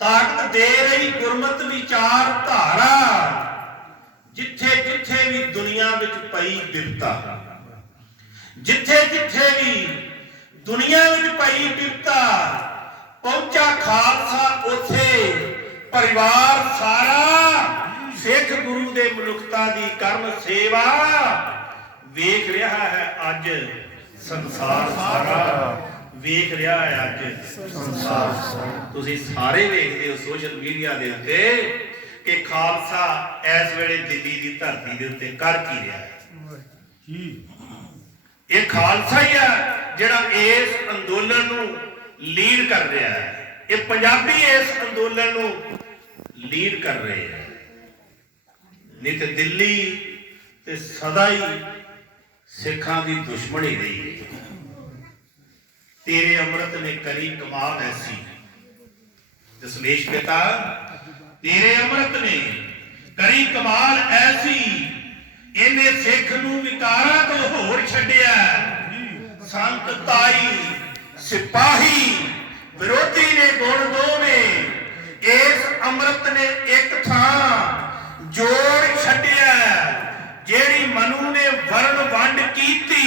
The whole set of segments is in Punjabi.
ਤਾਕਤ ਦੇ ਰਹੀ ਗੁਰਮਤ ਵਿਚਾਰ ਧਾਰਾ, ਜਿੱਥੇ ਜਿੱਥੇ ਵੀ ਦੁਨੀਆ ਵਿੱਚ ਪਈ ਬਿਪਤਾ, ਜਿੱਥੇ ਜਿੱਥੇ ਵੀ ਦੁਨੀਆ ਵਿੱਚ ਪਈ ਬਿਪਤਾ, ਪਹੁੰਚਾ ਖਾਲਸਾ ਉੱਥੇ ਪਰਿਵਾਰ ਸਾਰਾ ਸਿੱਖ ਗੁਰੂ ਦੇ ਮਨੁੱਖਤਾ ਦੀ ਕਰਮ ਸੇਵਾ ਵੇਖ ਰਿਹਾ ਹੈ। ਅੱਜ ਸੰਸਾਰ ਸਾਰਾ ਵੇਖ ਰਿਹਾ ਹੈ, ਅੱਜ ਸੰਸਾਰ ਤੁਸੀਂ ਸਾਰੇ ਵੇਖਦੇ ਹੋ ਸੋਸ਼ਲ ਮੀਡੀਆ ਦੇ ਉੱਤੇ ਕਿ ਖਾਲਸਾ ਇਸ ਵੇਲੇ ਦਿੱਲੀ ਦੀ ਧਰਤੀ ਦੇ ਉੱਤੇ ਕਰ ਕੀ ਰਿਹਾ ਹੈ। ਇਹ ਖਾਲਸਾ ਹੀ ਹੈ ਜਿਹੜਾ ਇਸ ਅੰਦੋਲਨ ਨੂੰ ਲੀਡ ਕਰ ਰਿਹਾ ਹੈ। ਇਹ ਪੰਜਾਬੀ ਇਸ ਅੰਦੋਲਨ ਨੂੰ ਲੀਡ ਕਰ ਰਹੇ ਹੈ। ਨਹੀਂ ਤੇ ਦਿੱਲੀ ਤੇ ਸਦਾ ਹੀ ਸਿੱਖਾਂ ਦੀ ਦੁਸ਼ਮਣੀ ਰਹੀ ਹੈ। ਤੇਰੇ ਅੰਮ੍ਰਿਤ ਨੇ ਕਰੀ ਕਮਾਲ ਐਸੀ, ਦਸ਼ਮੇਸ਼ ਪਿਤਾ ਤੇਰੇ ਅੰਮ੍ਰਿਤ ਨੇ ਕਰੀ ਕਮਾਲ ਐਸੀ, ਇਹਨੇ ਸਿੱਖ ਨੂੰ ਵਿਕਾਰਾਂ ਤੋਂ ਹੋਰ ਛੱਡਿਆ। ਸੰਤ ਤਾਈ ਸਿਪਾਹੀ ਵਿਰੋਧੀ ਨੇ ਗੁਣ ਦੋਵੇਂ, ਇਸ ਅੰਮ੍ਰਿਤ ਨੇ ਇੱਕ ਥਾਂ ਜੋੜ ਛੱਡਿਆ। ਜਿਹੜੀ ਮਨੂ ਨੇ ਵਰਨ ਵੰਡ ਕੀਤੀ,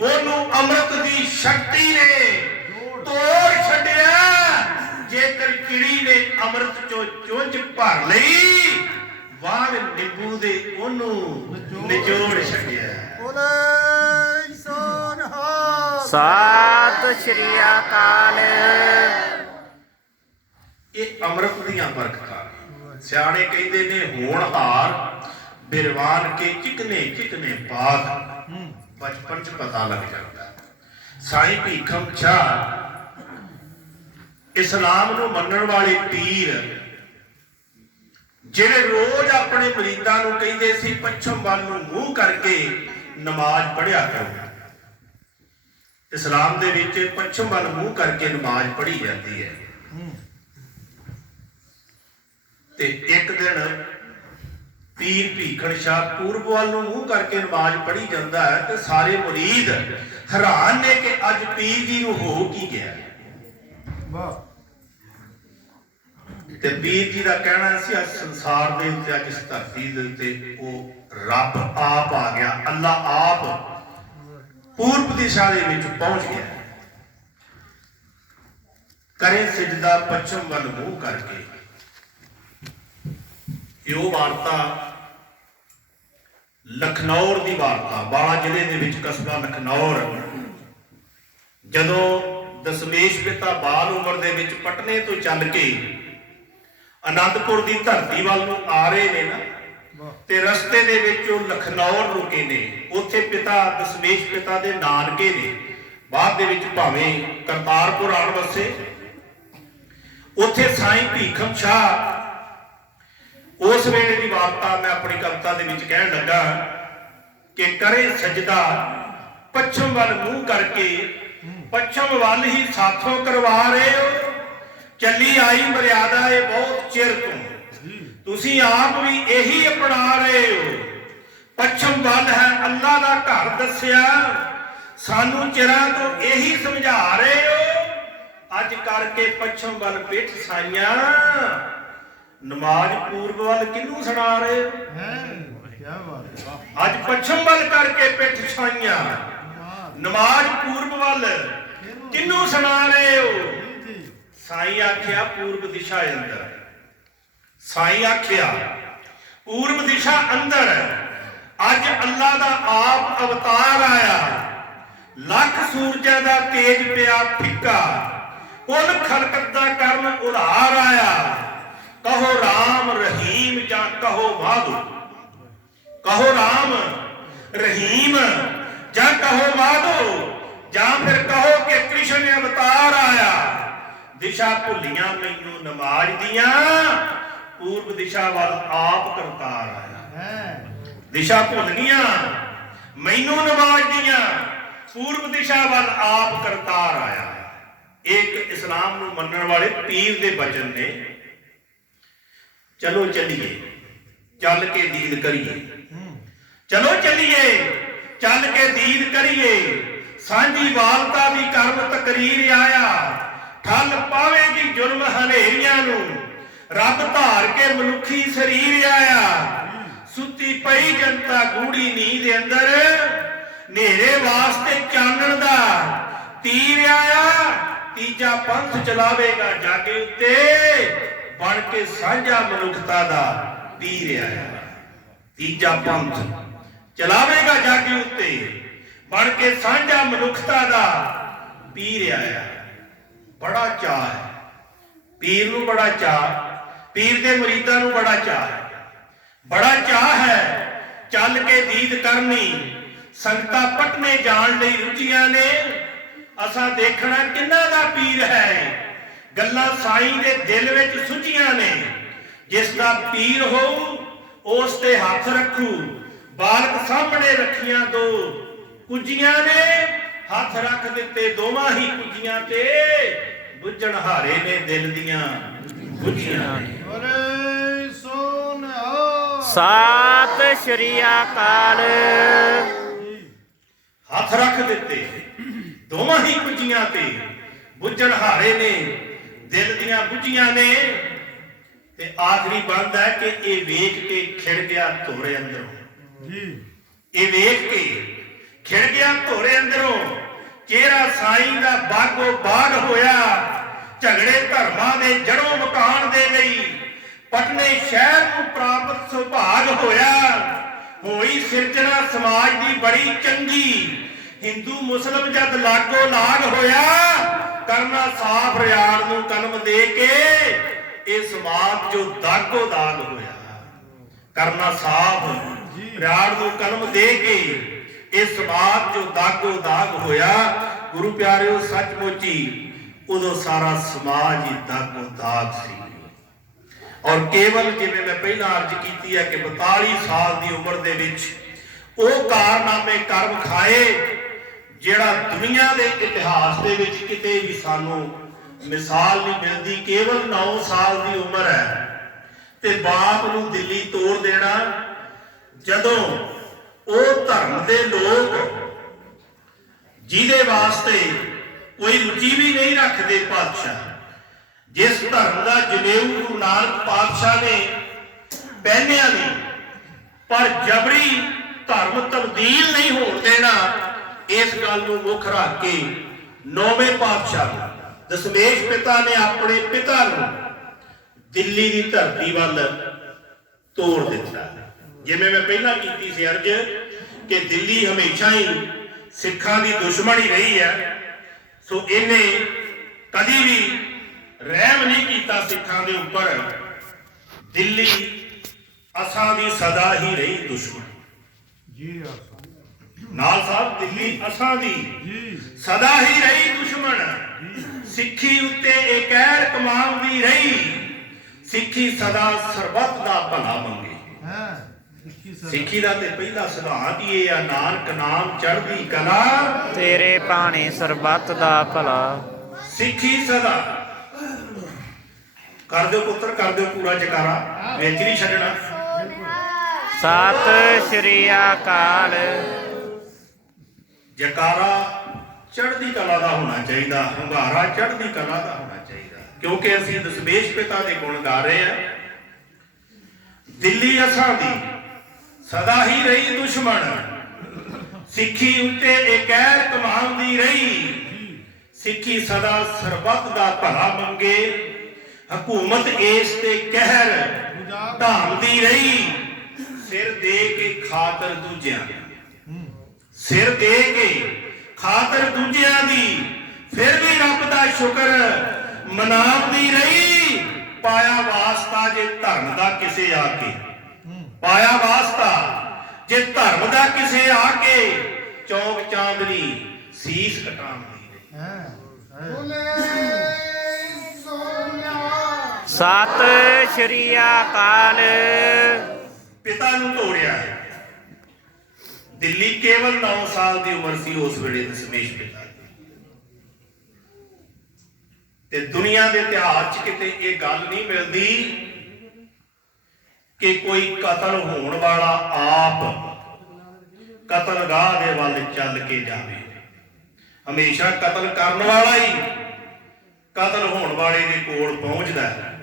ਉਹਨੂੰ ਅੰਮ੍ਰਿਤ ਦੀ ਸ਼ਕਤੀ ਨੇ ਤੋੜ ਛੱਡਿਆ। ਜੇਕਰ ਚਿੜੀ ਨੇ ਅੰਮ੍ਰਿਤ ਚੋਂ ਚੁੰਝ ਭਰ ਲਈ, ਵਾਹ ਨਿੰਬੂ ਦੇ ਉਹਨੂੰ ਨਿਚੋੜ ਛੱਡਿਆ। ਸਤਿ ਸ਼੍ਰੀ ਅਕਾਲ। ਇਹ ਅੰਮ੍ਰਿਤ ਦੀਆਂ ਬਰਕਤਾਂ। ਸਿਆਣੇ ਕਹਿੰਦੇ ਨੇ ਹੋਣਹਾਰ ਬਿਰਵਾਨ ਕੇ ਚਿਕਨੇ ਚਿਕਨੇ ਬਾਗ, ਬਚਪਨ ਚ ਪਤਾ ਲੱਗ ਜਾਂਦਾ। ਸਾਈਂ ਭੀਖਮ ਸ਼ਾਹ ਇਸਲਾਮ ਨੂੰ ਮੰਨਣ ਵਾਲੇ ਪੀਰ, ਜਿਹੜੇ ਰੋਜ਼ ਆਪਣੇ ਮਰੀਦਾਂ ਨੂੰ ਕਹਿੰਦੇ ਸੀ ਪੱਛਮ ਵੱਲ ਨੂੰ ਮੂੰਹ ਕਰਕੇ ਨਮਾਜ਼ ਪੜ੍ਹਿਆ ਕਰੋ। ਇਸਲਾਮ ਦੇ ਵਿੱਚ ਪੱਛਮ ਵੱਲ ਮੂੰਹ ਕਰਕੇ ਨਮਾਜ਼ ਪੜ੍ਹੀ ਜਾਂਦੀ ਹੈ। ਤੇ ਇੱਕ ਦਿਨ ਪੀਰ ਭੀਖਣ ਸ਼ਾਹ ਪੂਰਬ ਵੱਲ ਨੂੰ ਮੂੰਹ ਕਰਕੇ ਨਮਾਜ਼ ਪੜ੍ਹੀ ਜਾਂਦਾ ਹੈ ਤੇ ਸਾਰੇ ਮੁਰੀਦ ਹੈਰਾਨ ਨੇ ਕਿ ਅੱਜ ਪੀਰ ਜੀ ਨੂੰ ਹੋ ਕੀ ਗਿਆ। ਤੇ ਪੀਰ ਜੀ ਦਾ ਕਹਿਣਾ ਸੀ ਅੱਜ ਸੰਸਾਰ ਦੇ ਉੱਤੇ, ਅੱਜ ਇਸ ਧਰਤੀ ਦੇ ਉੱਤੇ ਉਹ ਰੱਬ ਆਪ ਆ ਗਿਆ, ਅੱਲਾ ਆਪ ਪੂਰਬ ਦਿਸ਼ਾ ਦੇ ਵਿੱਚ ਪਹੁੰਚ ਗਿਆ। ਕਰੇ ਸਿਜਦਾ ਪੱਛਮ ਵੱਲ ਮੂੰਹ ਕਰਕੇ। ਇਹ ਵਾਰਤਾ ਲਖਨੌਰ ਦੀ ਵਾਰਤਾ, ਬਾਲਾ ਜ਼ਿਲ੍ਹੇ ਦੇ ਵਿੱਚ ਕਸਬਾ ਲਖਨੌਰ। ਜਦੋਂ ਦਸ਼ਮੇਸ਼ ਪਿਤਾ ਬਾਲ ਉਮਰ ਦੇ ਵਿੱਚ ਪਟਨੇ ਤੋਂ ਚੱਲ ਕੇ ਅਨੰਦਪੁਰ ਦੀ ਧਰਤੀ ਵੱਲ ਨੂੰ ਆ ਰਹੇ ਨੇ ਨਾ, ਤੇ ਰਸਤੇ ਦੇ ਵਿੱਚ ਉਹ ਲਖਨੌਰ ਰੁਕੇ ਨੇ। ਉੱਥੇ ਪਿਤਾ ਦਸ਼ਮੇਸ਼ ਪਿਤਾ ਦੇ ਨਾਨਕੇ ਨੇ। ਬਾਅਦ ਦੇ ਵਿੱਚ ਭਾਵੇਂ ਕਰਤਾਰਪੁਰ ਆਣ ਵਸੇ। ਉੱਥੇ ਸਾਈਂ ਭੀਖਮ ਸ਼ਾਹ, ਉਸ ਵੇਲੇ ਦੀ ਵਾਰਤਾ ਮੈਂ ਆਪਣੀ ਕਵਿਤਾ ਦੇ ਵਿੱਚ ਕਹਿਣ ਲੱਗਾ ਕਿ ਕਰੇ ਸਜਦਾ ਪੱਛਮ ਵੱਲ ਮੂੰਹ ਕਰਕੇ, ਪੱਛਮ ਵੱਲ ਹੀ ਸਾਥੋਂ ਕਰਵਾ ਰਹੇ ਹੋ। ਚੱਲੀ ਆਈ ਮਰਿਆਦਾ ਇਹ ਬਹੁਤ ਚਿਰ ਤੋਂ, ਤੁਸੀਂ ਆਪ ਵੀ ਇਹੀ ਅਪਣਾ ਰਹੇ ਹੋ। ਪੱਛਮ ਵੱਲ ਹੈ ਅੱਲਾ ਦਾ ਘਰ ਦੱਸਿਆ, ਸਾਨੂੰ ਚਿਰਾਂ ਤੋਂ ਇਹੀ ਸਮਝਾ ਰਹੇ ਹੋ। ਅੱਜ ਕਰਕੇ ਪੱਛਮ ਵੱਲ ਪਿੱਠ ਸਾਈਆਂ, ਨਮਾਜ਼ ਪੂਰਬ ਵੱਲ ਕਿਹਨੂੰ ਸੁਣਾ ਰਹੇ ਹੋ। ਅੱਜ ਪੱਛਮ ਵੱਲ ਕਰਕੇ ਪਿੱਠ ਸਾਈਆਂ, ਨਮਾਜ਼ ਪੂਰਬ ਵੱਲ ਕਿਹਨੂੰ ਸੁਣਾ ਰਹੇ ਹੋ। ਸਾਈਂ ਆਖਿਆ ਪੂਰਬ ਦਿਸ਼ਾ ਅੰਦਰ, ਸਾਈਂ ਆਖਿਆ ਪੂਰਬ ਦਿਸ਼ਾ ਅੰਦਰ। ਅੱਜ ਅੱਲਾ ਦਾ ਆਪ ਅਵਤਾਰ ਆਇਆ, ਲੱਖ ਸੂਰਜਾਂ ਦਾ ਤੇਜ ਪਿਆ ਫਿੱਕਾ, ਕੁੱਲ ਖਲਕਤ ਦਾ ਕਰਨ ਉਧਾਰ ਆਇਆ। ਕਹੋ ਰਾਮ ਰਹੀਮ ਜਾਂ ਕਹੋ ਮਾਧੋ, ਕਹੋ ਰਾਮ ਰਹੀਮ ਜਾਂ ਕਹੋ ਮਾਧੋ, ਜਾਂ ਫਿਰ ਕਹੋ ਕਿ ਕ੍ਰਿਸ਼ਨ ਅਵਤਾਰ ਆਇਆ। ਦਿਸ਼ਾ ਭੁੱਲੀਆਂ ਮੈਨੂੰ ਨਮਾਜ਼ ਦੀਆਂ, ਪੂਰਬ ਦਿਸ਼ਾ ਵੱਲ ਆਪ ਕਰਤਾਰ ਆਇਆ। ਦਿਸ਼ਾ ਭੁੱਲਣੀਆਂ ਮੈਨੂੰ ਨਮਾਜ਼ ਦੀਆਂ, ਪੂਰਬ ਦਿਸ਼ਾ ਵੱਲ ਆਪ ਕਰਤਾਰ ਆਇਆ। ਇੱਕ ਇਸਲਾਮ ਨੂੰ ਮੰਨਣ ਵਾਲੇ ਪੀਰ ਦੇ ਬਚਨ ਨੇ। ਚਲੋ ਚੱਲੀਏ ਚੱਲ ਕੇ ਦੀਦ ਕਰੀਏ, ਚਲੋ ਚੱਲੀਏ ਚੱਲ ਕੇ ਦੀਦ ਕਰੀਏ। ਸਾਂਝੀ ਵਾਲਤਾ ਦੀ ਕਰਮ ਤਕਰੀਰ ਆਇਆ, ਠੱਲ ਪਾਵੇਗੀ ਜ਼ੁਲਮ ਹਨੇਰੀਆਂ ਨੂੰ। ਰੱਬ ਧਾਰ ਕੇ ਮਨੁੱਖੀ ਸਰੀਰ ਆਇਆ, ਸੁੱਤੀ ਪਈ ਜਨਤਾ ਗੂੜੀ ਨੀਂਦ ਅੰਦਰ। ਹਨੇਰੇ ਵਾਸਤੇ ਚਾਨਣ ਦਾ ਤੀਰ ਆਇਆ, ਤੀਜਾ ਪੰਥ ਚਲਾਵੇਗਾ ਜੱਗ ਉੱਤੇ, ਬਣ ਕੇ ਸਾਂਝਾ ਮਨੁੱਖਤਾ ਦਾ ਵੀਰ ਆਇਆ। ਤੀਜਾ ਪੰਥ ਚਲਾਵੇਗਾ ਜੱਗ ਉੱਤੇ, ਬਣ ਕੇ ਸਾਂਝਾ ਮਨੁੱਖਤਾ ਦਾ ਪੀਰ ਆਇਆ। ਬੜਾ ਚਾਅ ਹੈ ਪੀਰ ਨੂੰ, ਬੜਾ ਚਾਅ, ਪੀਰ ਦੇ ਮੁਰੀਦਾਂ ਨੂੰ ਬੜਾ ਚਾਅ ਹੈ। ਬੜਾ ਚਾਅ ਹੈ ਚੱਲ ਕੇ ਦੀਦ ਕਰਨੀ, ਸੰਗਤਾਂ ਪਟਨੇ ਜਾਣ ਲਈ ਰੁਚੀਆਂ ਨੇ। ਅਸਾਂ ਦੇਖਣਾ ਕਿੰਨਾ ਦਾ ਪੀਰ ਹੈ, ਗੱਲਾਂ ਸਾਈਂ ਦੇ ਦਿਲ ਵਿੱਚ ਸੁਝੀਆਂ ਨੇ। ਜਿਸ ਦਾ ਪੀਰ ਹੋਊ ਉਸ ਤੇ ਹੱਥ ਰੱਖੂ, ਬਾਲਕ ਸਾਹਮਣੇ ਰੱਖੀਆਂ ਦੋ ਕੁੱਜੀਆਂ ਨੇ। ਹੱਥ ਰੱਖ ਦਿੱਤੇ ਦੋਵਾਂ ਹੀ ਕੁੱਜੀਆਂ ਤੇ, ਬੁੱਝਣ ਹਾਰੇ ਨੇ ਦਿਲ ਦੀਆਂ ਬੁੱਝੀਆਂ ਨੇ। ਸਤਿ ਸ਼੍ਰੀ ਅਕਾਲ। ਹੱਥ ਰੱਖ ਦਿੱਤੇ ਦੋਵਾਂ ਹੀ ਕੁੱਜੀਆਂ ਤੇ, ਬੁੱਝਣ ਹਾਰੇ ਨੇ ਦਿਲ ਦੀਆਂ ਬੁੱਝੀਆਂ ਨੇ। ਤੇ ਆਖਰੀ ਬੰਦ ਹੈ ਕਿ ਇਹ ਵੇਖ ਕੇ ਖਿੜ ਗਿਆ ਧੋਰੇ ਅੰਦਰੋਂ ਜੀ। ਇਹ ਵੇਖ ਕੇ ਖਿੜ ਗਿਆ ਧੋਰੇ ਅੰਦਰੋਂ, ਚਿਹਰਾ ਸਾਈਂ ਦਾ ਬਾਗੋ ਬਾਗ ਹੋਇਆ। ਝਗੜੇ ਧਰਮਾਂ ਦੇ ਜੜੋਂ ਮਕਾਨ ਦੇ ਲਈ ਪਟਨੇ ਸ਼ਹਿਰ ਨੂੰ ਪ੍ਰਾਪਤ ਸੁਭਾਗ ਹੋਇਆ। ਹੋਈ ਸਿਰਜਣਾ ਸਮਾਜ ਦੀ ਬੜੀ ਚੰਗੀ, ਹਿੰਦੂ ਮੁਸਲਮ ਜਦ ਲਾਗੋ ਲਾਗ ਹੋਇਆ। ਕਰਨਾ ਸਾਫ਼ ਰਿਆੜ ਨੂੰ ਕਲਮ ਦੇ ਕੇ, ਇਹ ਸਮਾਜ ਜੋ ਦਾਗੋ ਦਾਗ ਹੋਇਆ। ਕਰਨਾ ਸਾਫ਼ ਰਿਆੜ ਨੂੰ ਕਲਮ ਦੇ ਕੇ, ਇਹ ਸਮਾਜ ਜੋ ਦਾਗੋ ਦਾਗ ਹੋਇਆ। ਗੁਰੂ ਪਿਆਰਿਓ, ਸੱਚਮੁੱਚੀ ਉਦੋਂ ਸਾਰਾ ਸਮਾਜ ਹੀ ਦਾਗੋ ਦਾਗ ਸੀ। ਔਰ ਕੇਵਲ ਜਿਵੇਂ ਮੈਂ ਪਹਿਲਾਂ ਅਰਜ਼ ਕੀਤੀ ਹੈ ਕਿ 42 ਸਾਲ ਦੀ ਉਮਰ ਦੇ ਵਿੱਚ ਉਹ ਕਾਰਨਾਮੇ ਕਰ ਵਿਖਾਏ ਜਿਹੜਾ ਦੁਨੀਆ ਦੇ ਇਤਿਹਾਸ ਦੇ ਵਿੱਚ ਕਿਤੇ ਵੀ ਸਾਨੂੰ ਮਿਸਾਲ ਨਹੀਂ ਮਿਲਦੀ। ਕੇਵਲ 9 ਸਾਲ ਦੀ ਉਮਰ ਹੈ ਤੇ ਬਾਪ ਨੂੰ ਦਿੱਲੀ ਤੋੜ ਦੇਣਾ। ਜਦੋਂ ਉਹ ਧਰਮ ਦੇ ਲੋਕ ਜਿਹਦੇ ਵਾਸਤੇ ਕੋਈ ਰੁਚੀ ਵੀ ਨਹੀਂ ਰੱਖਦੇ ਪਾਤਸ਼ਾਹ, ਜਿਸ ਧਰਮ ਦਾ ਜਨੇਊ ਗੁਰੂ ਨਾਨਕ ਪਾਤਸ਼ਾਹ ਨੇ ਪਹਿਨਿਆ ਨਹੀਂ, ਪਰ ਜਬਰੀ ਧਰਮ ਤਬਦੀਲ ਨਹੀਂ ਹੋਣ ਦੇਣਾ, ਇਸ ਗੱਲ ਨੂੰ ਮੁੱਖ ਰੱਖ ਕੇ 9ਵੇਂ ਪਾਤਸ਼ਾਹ ਦਸ਼ਮੇਸ਼ ਪਿਤਾ ਨੇ ਆਪਣੇ ਪਿਤਾ ਨੂੰ ਦਿੱਲੀ ਦੀ ਧਰਤੀ ਵੱਲ ਤੋੜ ਦਿੱਤਾ। ਜਿਵੇਂ ਮੈਂ ਪਹਿਲਾਂ ਕੀਤੀ ਸੀ ਅਰਜ਼ ਕਿ ਦਿੱਲੀ ਹਮੇਸ਼ਾ ਹੀ ਸਿੱਖਾਂ ਦੀ ਦੁਸ਼ਮਣ ਹੀ ਰਹੀ ਹੈ, ਸੋ ਇਹਨੇ ਕਦੀ ਵੀ ਰਹਿਮ ਨਹੀਂ ਕੀਤਾ ਸਿੱਖਾਂ ਦੇ ਉੱਪਰ। ਦਿੱਲੀ ਅਸਾਂ ਦੀ ਸਦਾ ਹੀ ਰਹੀ ਦੁਸ਼ਮਣ ਜੀ। ਨਾਲ ਸਾਹਿਬ, ਦਿੱਲੀ ਅਸਾਂ ਦੀ ਸਦਾ ਹੀ ਰਹੀ ਦੁਸ਼ਮਣ। ਸਿੱਖੀ ਉੱਤੇ ਇਹ ਕਹਿਰ ਕਮਾਉਂਦੀ ਰਹੀ, ਸਿੱਖੀ ਸਦਾ ਸਰਬੱਤ ਦਾ ਭਲਾ ਮੰਗੇ। ਸਿੱਖੀ ਦਾ ਤੇ ਪਹਿਲਾ ਸਿਧਾਂਤ ਹੀ ਇਹ ਆ, ਨਾਨਕ ਨਾਮ ਚੜ੍ਹਦੀ ਕਲਾ, ਤੇਰੇ ਭਾਣੇ ਸਰਬੱਤ ਦਾ ਭਲਾ। ਸਿੱਖੀ ਸਦਾ ਕਰ ਦਿਓ ਪੁੱਤਰ, ਕਰ ਦਿਓ ਪੂਰਾ ਜਕਾਰਾ, ਵਿੱਚ ਨਹੀਂ ਛੱਡਣਾ। ਸਤਿ ਸ਼੍ਰੀ ਅਕਾਲ। ਜਕਾਰਾ ਚੜ੍ਹਦੀ ਕਲਾ ਦਾ ਹੋਣਾ ਚਾਹੀਦਾ, ਹੁੰਗਾਰਾ ਚੜ੍ਹਦੀ ਕਲਾ ਦਾ ਹੋਣਾ ਚਾਹੀਦਾ, ਕਿਉਂਕਿ ਅਸੀਂ ਦਸ਼ਮੇਸ਼ ਪਿਤਾ ਦੇ ਗੁਣ ਗਾ ਰਹੇ ਆ। ਦਿੱਲੀ ਅਸਾਂ ਦੀ ਸਦਾ ਹੀ ਰਹੀ ਦੁਸ਼ਮਣ, ਸਿੱਖੀ ਉੱਤੇ ਇਹ ਕਹਿਰ ਕਮਾਉਂਦੀ ਰਹੀ, ਸਿੱਖੀ ਸਦਾ ਸਰਬੱਤ ਦਾ ਭਲਾ ਮੰਗੇ। ਹਕੂਮਤ ਇਸ ਤੇ ਕਹਿਰ ਢਾਉਂਦੀ ਰਹੀ, ਸਿਰ ਦੇ ਕੇ ਖਾਤਰ ਦੂਜਿਆਂ, ਸਿਰ ਦੇ ਕੇ ਖਾਤਰ ਦੂਜਿਆਂ ਦੀ, ਫਿਰ ਵੀ ਰੱਬ ਦਾ ਸ਼ੁਕਰ ਮਨਾਉਂਦੀ ਰਹੀ। ਪਾਇਆ ਵਾਸਤਾ ਜੇ ਧਰਮ ਦਾ ਕਿਸੇ ਆ ਕੇ, ਪਾਇਆ ਵਾਸਤਾ ਜੇ ਧਰਮ ਦਾ ਕਿਸੇ ਆ ਕੇ, ਚੌਕ ਚਾਂਦਨੀ ਸੀਸ ਕਟਾਉਂਦੀ। ਸਤਿ ਸ਼੍ਰੀ ਅਕਾਲ। ਪਿਤਾ ਨੂੰ ਤੋੜਿਆ ਹੈ। ਦਿੱਲੀ ਕੇਵਲ 9 ਸਾਲ ਦੀ ਉਮਰ ਸੀ ਉਸ ਵੇਲੇ ਦਸ਼ਮੇਸ਼ ਪਿਤਾ ਦੀ। ਤੇ ਦੁਨੀਆ ਦੇ ਇਤਿਹਾਸ 'ਚ ਕਿਤੇ ਇਹ ਗੱਲ ਨਹੀਂ ਮਿਲਦੀ ਕਿ ਕੋਈ ਕਤਲ ਹੋਣ ਵਾਲਾ ਆਪ ਕਤਲਗਾਹ ਦੇ ਵੱਲ ਚੱਲ ਕੇ ਜਾਵੇ। ਹਮੇਸ਼ਾ ਕਤਲ ਕਰਨ ਵਾਲਾ ਹੀ ਕਤਲ ਹੋਣ ਵਾਲੇ ਦੇ ਕੋਲ ਪਹੁੰਚਦਾ ਹੈ।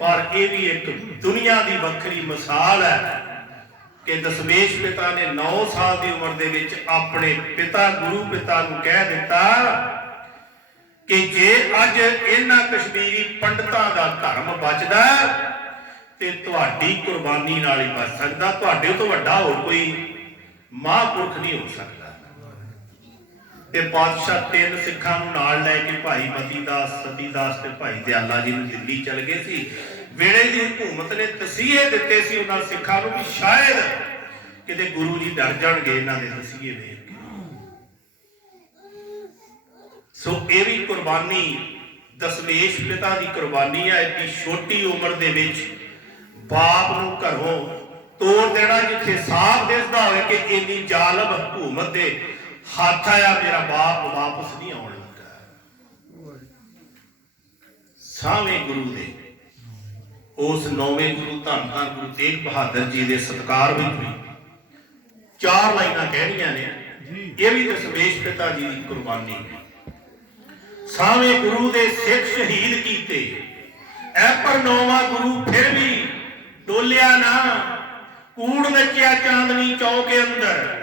ਪਰ ਇਹ ਵੀ ਇੱਕ ਦੁਨੀਆ ਦੀ ਵੱਖਰੀ ਮਿਸਾਲ ਹੈ ਕਿ ਦਸ਼ਮੇਸ਼ ਪਿਤਾ ਨੇ 9 ਸਾਲ ਦੀ ਉਮਰ ਦੇ ਵਿੱਚ ਆਪਣੇ ਪਿਤਾ ਗੁਰੂ ਪਿਤਾ ਨੂੰ ਕਹਿ ਦਿੱਤਾ ਕਿ ਜੇ ਅੱਜ ਇਹਨਾਂ ਕਸ਼ਮੀਰੀ ਪੰਡਤਾਂ ਦਾ ਧਰਮ ਬਚਦਾ ਤੇ ਤੁਹਾਡੀ ਕੁਰਬਾਨੀ ਨਾਲ ਹੀ ਬਚ ਸਕਦਾ, ਤੁਹਾਡੇ ਤੋਂ ਵੱਡਾ ਹੋਰ ਕੋਈ ਮਹਾਂਪੁਰਖ ਨਹੀਂ ਹੋ ਸਕਦਾ। ਤੇ ਪਾਤਸ਼ਾਹ 3 ਸਿੱਖਾਂ ਨੂੰ ਨਾਲ ਲੈ ਕੇ ਭਾਈ ਮਤੀ ਦਾਸ, ਸਤੀ ਦਾਸ ਤੇ ਭਾਈ ਦਿਆਲਾ ਜੀ ਨੂੰ ਦਿੱਲੀ ਚਲ ਗਏ ਸੀ। ਵੇਲੇ ਦੀ ਹਕੂਮਤ ਨੇ ਤਸੀਹੇ ਦਿੱਤੇ ਸੀ ਉਹਨਾਂ ਸਿੱਖਾਂ ਨੂੰ ਕਿ ਸ਼ਾਇਦ ਕਿਤੇ ਗੁਰੂ ਜੀ ਡਰ ਜਾਣਗੇ ਇਹਨਾਂ ਦੇ ਤਸੀਹੇ ਵੇਖ ਕੇ। ਸੋ ਇਹ ਵੀ ਕੁਰਬਾਨੀ ਦਸ਼ਮੇਸ਼ ਪਿਤਾ ਦੀ ਕੁਰਬਾਨੀ ਹੈ ਕਿ ਛੋਟੀ ਉਮਰ ਦੇ ਵਿੱਚ ਬਾਪ ਨੂੰ ਘਰੋਂ ਤੋੜ ਦੇਣਾ, ਜਿੱਥੇ ਸਾਫ਼ ਦਿਸਦਾ ਹੋਵੇ ਕਿ ਇੰਨੀ ਜ਼ਾਲਮ ਹਕੂਮਤ ਦੇ ਹੱਥ ਆਇਆ ਮੇਰਾ ਬਾਪ ਵਾਪਸ ਨਹੀਂ ਆਉਣ ਲੱਗਾ। ਸਾਵੇਂ ਗੁਰੂ ਦੇ ਉਸ 9ਵੇਂ ਗੁਰੂ ਧੰਨ ਧੰਨ ਗੁਰੂ ਤੇਗ ਬਹਾਦਰ ਜੀ ਦੇ ਸਤਿਕਾਰ ਵਿੱਚ ਵੀ 4 ਲਾਈਨਾਂ ਕਹਿਣੀਆਂ ਨੇ। ਇਹ ਵੀ ਦਸ਼ਮੇਸ਼ ਪਿਤਾ ਜੀ ਦੀ ਕੁਰਬਾਨੀ ਹੈ। ਸਾਵੇਂ ਗੁਰੂ ਦੇ ਸਿੱਖ ਸ਼ਹੀਦ ਕੀਤੇ, ਐ ਪਰ 9ਵਾਂ ਗੁਰੂ ਫਿਰ ਵੀ ਡੋਲਿਆ ਨਾ। ਕੂੜ ਨੱਚਿਆ ਚਾਂਦਨੀ ਚੌਕ ਅੰਦਰ,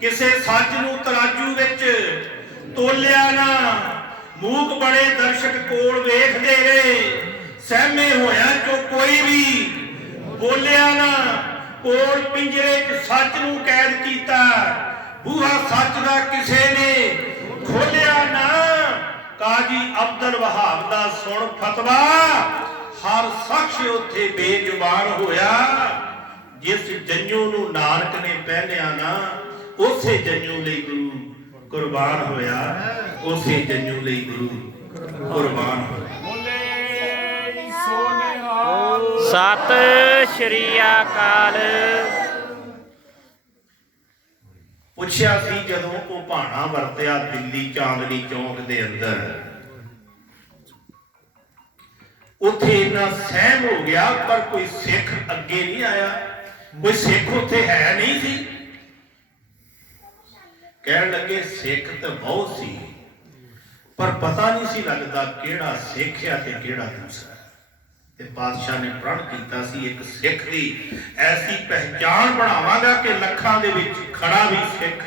ਕਿਸੇ ਸੱਚ ਨੂੰ ਤਰਾਜੂ ਵਿੱਚ ਤੋਲਿਆ ਨਾ। ਮੂਕ ਬੜੇ ਦਰਸ਼ਕ ਕੋਲ ਵੇਖਦੇ ਰਹੇ, ਸਹਿਮੇ ਹੋਇਆ ਜੋ ਕੋਈ ਵੀ ਬੋਲਿਆ ਨਾ। ਕੋਲ ਪਿੰਜਰੇ 'ਚ ਸੱਚ ਨੂੰ ਕੈਦ ਕੀਤਾ, ਬੂਹਾ ਸੱਚ ਦਾ ਕਿਸੇ ਨੇ ਖੋਲਿਆ ਨਾ। ਕਾਜੀ ਅਬਦੁਲ ਵਹਾਬ ਦਾ ਸੁਣ ਫਤਵਾ, ਹਰ ਸ਼ਖਸ ਉੱਥੇ ਬੇਜ਼ੁਬਾਨ ਹੋਇਆ। ਜਿਸ ਜੰਜੂ ਨੂੰ ਨਾਨਕ ਨੇ ਪਹਿਨਿਆ ਨਾ, ਉਸੇ ਜੰਜੂ ਲਈ ਗੁਰੂ ਕੁਰਬਾਨ ਹੋਇਆ, ਉਸੇ ਜੰਜੂ ਲਈ ਗੁਰੂ ਕੁਰਬਾਨ ਹੋਇਆ। ਸਤਿ ਸ਼੍ਰੀ ਅਕਾਲ। ਪੁੱਛਿਆ ਸੀ ਜਦੋਂ ਉਹ ਭਾਣਾ ਵਰਤਿਆ ਦਿੱਲੀ ਚਾਂਦਨੀ ਚੌਕ ਦੇ ਅੰਦਰ, ਉੱਥੇ ਇੰਨਾ ਸਹਿਮ ਹੋ ਗਿਆ ਪਰ ਕੋਈ ਸਿੱਖ ਅੱਗੇ ਨਹੀਂ ਆਇਆ। ਕੋਈ ਸਿੱਖ ਉੱਥੇ ਹੈ ਨਹੀਂ ਸੀ। ਕਹਿਣ ਲੱਗੇ ਸਿੱਖ ਤਾਂ ਬਹੁਤ ਸੀ ਪਰ ਪਤਾ ਨਹੀਂ ਸੀ ਲੱਗਦਾ ਕਿਹੜਾ ਸਿੱਖ ਆ ਤੇ ਕਿਹੜਾ ਦੂਸਰਾ। ਤੇ ਪਾਤਸ਼ਾਹ ਨੇ ਪ੍ਰਣ ਕੀਤਾ ਸੀ ਇੱਕ ਸਿੱਖ ਦੀ ਐਸੀ ਪਹਿਚਾਣ ਬਣਾਵਾਂਗਾ ਕਿ ਲੱਖਾਂ ਦੇ ਵਿੱਚ ਖੜਾ ਵੀ ਸਿੱਖ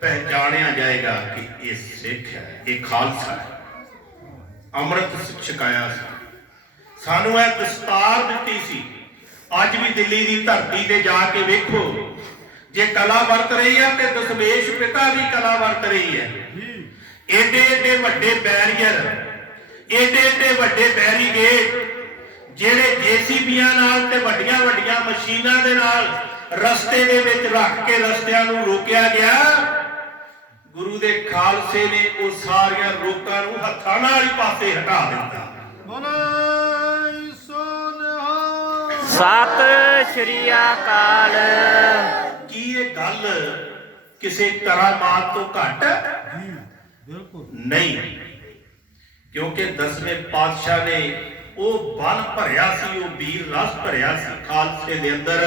ਪਹਿਚਾਣਿਆ ਜਾਏਗਾ ਕਿ ਇਹ ਸਿੱਖ ਹੈ, ਇਹ ਖਾਲਸਾ ਹੈ। ਅੰਮ੍ਰਿਤ ਛਕਾਇਆ ਸੀ, ਸਾਨੂੰ ਇਹ ਦਸਤਾਰ ਦਿੱਤੀ ਸੀ। ਅੱਜ ਵੀ ਦਿੱਲੀ ਦੀ ਧਰਤੀ ਤੇ ਜਾ ਕੇ ਵੇਖੋ, ਜੇ ਕਲਾ ਵਰਤ ਰਹੀ ਹੈ ਤੇ ਦਸ਼ਮੇਸ਼ ਪਿਤਾ ਦੀ ਕਲਾ ਵਰਤ ਰਹੀ ਹੈ। ਏਡੇ ਏਡੇ ਵੱਡੇ ਬੈਰੀਅਰ, ਏਡੇ ਏਡੇ ਵੱਡੇ ਬੈਰੀਗੇਟ ਜਿਹੜੇ ਜੇਸੀਬੀਆਂ ਨਾਲ ਤੇ ਵੱਡੀਆਂ ਵੱਡੀਆਂ ਮਸ਼ੀਨਾਂ ਦੇ ਨਾਲ ਰਸਤੇ ਦੇ ਵਿੱਚ ਰੱਖ ਕੇ ਰਸਤਿਆਂ ਨੂੰ ਰੋਕਿਆ ਗਿਆ। ਗੁਰੂ ਦੇ ਖਾਲਸੇ ਨੇ ਉਹ ਸਾਰੀਆਂ ਰੋਕਾਂ ਨੂੰ ਹੱਥਾਂ ਨਾਲ ਹੀ ਪਾਸੇ ਹਟਾ ਦਿੱਤਾ। ਸਤਿ ਸ਼੍ਰੀ ਅਕਾਲ। ਕੀ ਇਹ ਗੱਲ ਕਿਸੇ ਕਰਾਮਾਤ ਤੋਂ ਘੱਟ ਨਹੀਂ? ਕਿਉਂਕਿ 10ਵੇਂ ਪਾਤਸ਼ਾਹ ਨੇ ਉਹ ਬਲ ਭਰਿਆ ਸੀ, ਉਹ ਵੀਰ ਰਸ ਭਰਿਆ ਸੀ ਖਾਲਸੇ ਦੇ ਅੰਦਰ।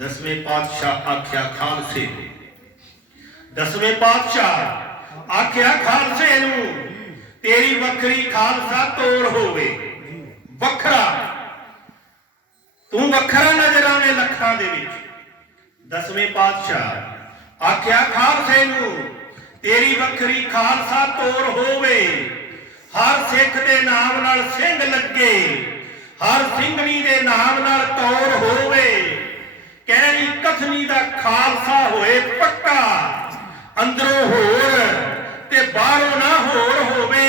10ਵੇਂ ਪਾਤਸ਼ਾਹ ਆਖਿਆ ਖਾਲਸੇ, 10ਵੇਂ ਪਾਤਸ਼ਾਹ ਆਖਿਆ ਖਾਲਸੇ ਨੂੰ, ਤੇਰੀ ਵੱਖਰੀ ਖਾਲਸਾ ਤੋੜ ਹੋਵੇ, ਵੱਖਰਾ ਤੂੰ ਵੱਖਰਾ ਨਜ਼ਰ ਆਵੇਂ ਲੱਖਾਂ ਦੇ ਵਿੱਚ। 10ਵੇਂ ਪਾਤਸ਼ਾਹ ਆਖਿਆ ਖਾਲਸੇ ਨੂੰ, ਤੇਰੀ ਵੱਖਰੀ ਖਾਲਸਾ ਤੋੜ ਹੋਵੇ, ਹਰ ਸਿੱਖ ਦੇ ਨਾਮ ਨਾਲ ਸਿੰਘ ਲੱਗੇ, ਹਰ ਸਿੰਘਣੀ ਦੇ ਨਾਮ ਨਾਲ ਤੌਰ ਹੋਵੇ। ਕਹਿਣੀ ਕਥਨੀ ਦਾ ਖਾਲਸਾ ਹੋਏ ਪੱਕਾ, ਅੰਦਰੋਂ ਹੋਰ ਤੇ ਬਾਹਰੋਂ ਨਾ ਹੋਰ ਹੋਵੇ।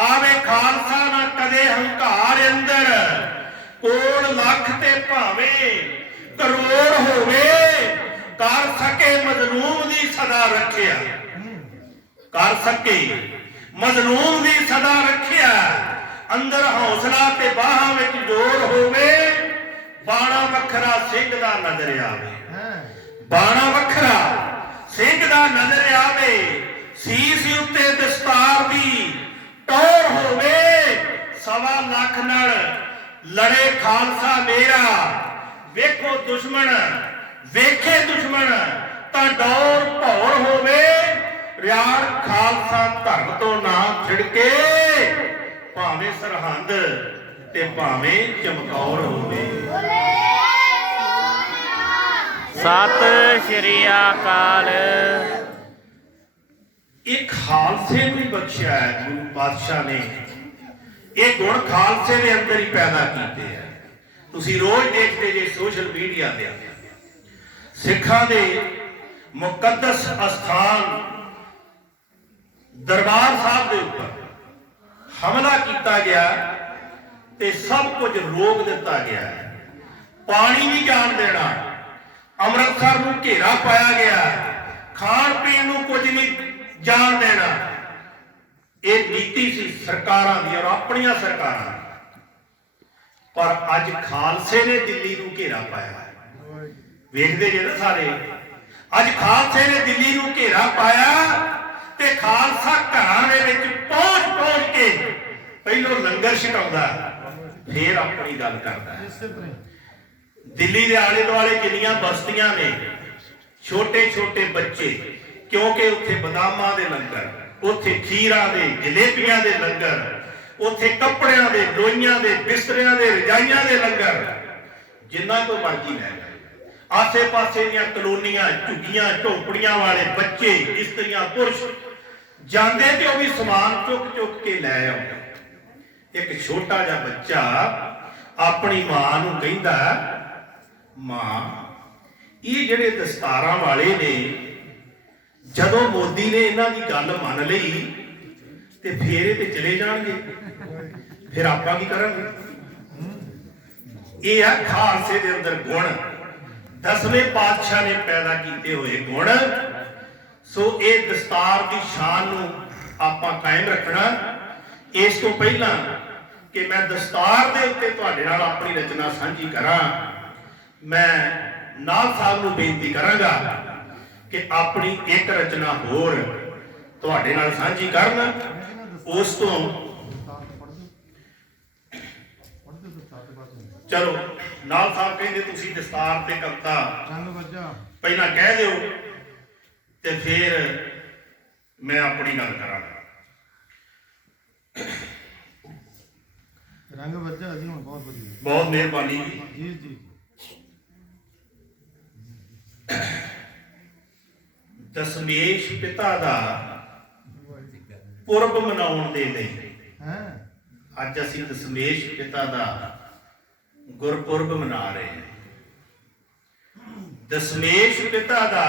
ਆਵੇ ਖਾਲਸਾ ਨਾ ਕਦੇ ਹੰਕਾਰ ਅੰਦਰ, ਕੋਲ ਲੱਖ ਤੇ ਭਾਵੇਂ ਕਰੋੜ ਹੋਵੇ। ਕਰ ਸਕੇ ਮਜ਼ਲੂਮ ਦੀ ਸਦਾ ਰੱਖਿਆ, ਕਰ ਸਕੇ ਮਜ਼ਲੂਮ ਦੀ ਸਦਾ ਰੱਖਿਆ। ਅੰਦਰ ਹੌਸਲਾ ਤੇ ਬਾਹਾਂ ਵਿੱਚ ਜੋਰ ਹੋਵੇ। ਬਾਣਾ ਵੱਖਰਾ ਸਿੰਘ ਦਾ ਨਜ਼ਰ ਆਵੇ, ਬਾਣਾ ਵੱਖਰਾ ਸਿੰਘ ਦਾ ਨਜ਼ਰ ਆਵੇ। ਸੀਸ ਉੱਤੇ ਦਸਤਾਰ ਦੀ ਟੌਰ ਹੋਵੇ। 1.25 ਲੱਖ ਨਾਲ ਲੜੇ ਖਾਲਸਾ ਮੇਰਾ, ਵੇਖੋ ਦੁਸ਼ਮਣ ਵੇਖੇ ਦੁਸ਼ਮਣ ਤਾਂ ਡੌਰ ਭੌਰ ਹੋਵੇ। ਰਿਆੜ ਖਾਲਸਾ ਧਰਮ ਤੋਂ ਨਾ ਛਿੜਕੇ, ਭਾਵੇਂ ਸਰਹੰਦ ਤੇ ਭਾਵੇਂ ਚਮਕੌਰ ਹੋਵੇ। ਸਤਿ ਸ਼੍ਰੀ ਅਕਾਲ। ਇਹ ਖਾਲਸੇ ਨੂੰ ਹੀ ਬਖਸ਼ਿਆ ਹੈ ਗੁਰੂ ਪਾਤਸ਼ਾਹ ਨੇ। ਇਹ ਗੁਣ ਖਾਲਸੇ ਦੇ ਅੰਦਰ ਹੀ ਪੈਦਾ ਕੀਤੇ ਆ। ਤੁਸੀਂ ਰੋਜ਼ ਦੇਖਦੇ ਜੇ ਸੋਸ਼ਲ ਮੀਡੀਆ ਤੇ ਸਿੱਖਾਂ ਦੇ ਮੁਕੱਦਸ ਅਸਥਾਨ ਦਰਬਾਰ ਸਾਹਿਬ ਦੇ ਉੱਪਰ ਹਮਲਾ ਕੀਤਾ ਗਿਆ ਤੇ ਸਭ ਕੁਝ ਰੋਕ ਦਿੱਤਾ ਗਿਆ। ਪਾਣੀ ਨਹੀਂ ਜਾਣ ਦੇਣਾ, ਅੰਮ੍ਰਿਤਸਰ ਨੂੰ ਘੇਰਾ ਪਾਇਆ ਗਿਆ, ਖਾਣ ਪੀਣ ਨੂੰ ਕੁਝ ਨਹੀਂ ਜਾਣ ਦੇਣਾ। ਇਹ ਨੀਤੀ ਸੀ ਸਰਕਾਰਾਂ ਦੀ ਔਰ ਆਪਣੀਆਂ ਸਰਕਾਰਾਂ ਦੀ। ਪਰ ਅੱਜ ਖਾਲਸੇ ਨੇ ਦਿੱਲੀ ਨੂੰ ਘੇਰਾ ਪਾਇਆ। ਵੇਖਦੇ ਜੇ ਨਾ ਸਾਰੇ, ਅੱਜ ਖਾਲਸੇ ਨੇ ਦਿੱਲੀ ਨੂੰ ਘੇਰਾ ਪਾਇਆ ਤੇ ਖਾਲਸਾ ਘਰਾਂ ਦੇ ਵਿੱਚ ਪਹੁੰਚ ਕੇ ਪਹਿਲੋਂ ਲੰਗਰ ਛਕਾਉਂਦਾ, ਫੇਰ ਆਪਣੀ ਗੱਲ ਕਰਦਾ। ਦਿੱਲੀ ਦੇ ਆਲੇ ਦੁਆਲੇ ਜਿੰਨੀਆਂ ਬਸਤੀਆਂ ਨੇ, ਛੋਟੇ ਛੋਟੇ ਬੱਚੇ, ਕਿਉਂਕਿ ਉੱਥੇ ਬਦਾਮਾਂ ਦੇ ਲੰਗਰ, ਉੱਥੇ ਖੀਰਾਂ ਦੇ, ਜਲੇਬੀਆਂ ਦੇ ਲੰਗਰ, ਉੱਥੇ ਕੱਪੜਿਆਂ ਦੇ, ਲੋਈਆਂ ਦੇ, ਬਿਸਤਰਿਆਂ ਦੇ, ਰਜਾਈਆਂ ਦੇ ਲੰਗਰ, ਜਿੰਨਾ ਤੋਂ ਮਰਜ਼ੀ ਲੈ ਜਾਓ। ਆਸੇ ਪਾਸੇ ਦੀਆਂ ਕਲੋਨੀਆਂ, ਝੁੱਗੀਆਂ ਝੋਪੜੀਆਂ ਵਾਲੇ ਬੱਚੇ, ਇਸਤਰੀਆਂ, ਪੁਰਸ਼ ਜਾਂਦੇ ਤੇ ਉਹ ਵੀ ਸਮਾਨ ਚੁੱਕ ਕੇ ਲੈ ਆਉਂਦੇ। ਇੱਕ ਛੋਟਾ ਜਿਹਾ ਬੱਚਾ ਆਪਣੀ ਮਾਂ ਨੂੰ ਕਹਿੰਦਾ, ਮਾਂ ਇਹ ਜਿਹੜੇ ਦਸਤਾਰਾਂ ਵਾਲੇ ਨੇ, ਜਦੋਂ ਮੋਦੀ ਨੇ ਇਹਨਾਂ ਦੀ ਗੱਲ ਮੰਨ ਲਈ ਤੇ ਫੇਰ ਇਹ ਤੇ ਚਲੇ ਜਾਣਗੇ, ਫਿਰ ਆਪਾਂ ਕੀ ਕਰਾਂਗੇ? ਇਹ ਆ ਖਾਲਸੇ ਦੇ ਅੰਦਰ ਗੁਣ, 10ਵੇਂ ਪਾਤਸ਼ਾਹ ਨੇ ਪੈਦਾ ਕੀਤੇ ਹੋਏ ਗੁਣ। ਸੋ ਇਹ ਦਸਤਾਰ ਦੀ ਸ਼ਾਨ ਨੂੰ ਆਪਾਂ ਕਾਇਮ ਰੱਖਣਾ। ਇਸ ਤੋਂ ਪਹਿਲਾਂ ਕਿ ਮੈਂ ਦਸਤਾਰ ਦੇ ਉੱਤੇ ਤੁਹਾਡੇ ਨਾਲ ਆਪਣੀ ਰਚਨਾ ਸਾਂਝੀ ਕਰਾਂ, ਮੈਂ ਨਾਲ ਸਾਹਿਬ ਨੂੰ ਬੇਨਤੀ ਕਰਾਂਗਾ ਕਿ ਆਪਣੀ ਇੱਕ ਰਚਨਾ ਹੋਰ ਤੁਹਾਡੇ ਨਾਲ ਸਾਂਝੀ ਕਰਨ। ਉਸ ਤੋਂ ਚਲੋ, ਨਾਲ ਸਾਹਿਬ ਕਹਿੰਦੇ ਤੁਸੀਂ ਦਸਤਾਰ ਤੇ ਕਵਿਤਾ ਪਹਿਲਾਂ ਕਹਿ ਦਿਓ ਤੇ ਫਿਰ ਮੈਂ ਆਪਣੀ ਗੱਲ ਕਰਾਂਗਾ। ਰੰਗ ਵੱਜਾ ਜੀ, ਹੁਣ ਬਹੁਤ ਵਧੀਆ, ਬਹੁਤ ਮਿਹਰਬਾਨੀ ਜੀ ਜੀ। ਦਸਮੇਸ਼ ਪਿਤਾ ਦਾ ਪੁਰਬ ਮਨਾਉਣ ਦੇ ਲਈ ਅੱਜ ਅਸੀਂ ਦਸਮੇਸ਼ ਪਿਤਾ ਦਾ ਗੁਰਪੁਰਬ ਮਨਾ ਰਹੇ ਹਾਂ। ਦਸਮੇਸ਼ ਪਿਤਾ ਦਾ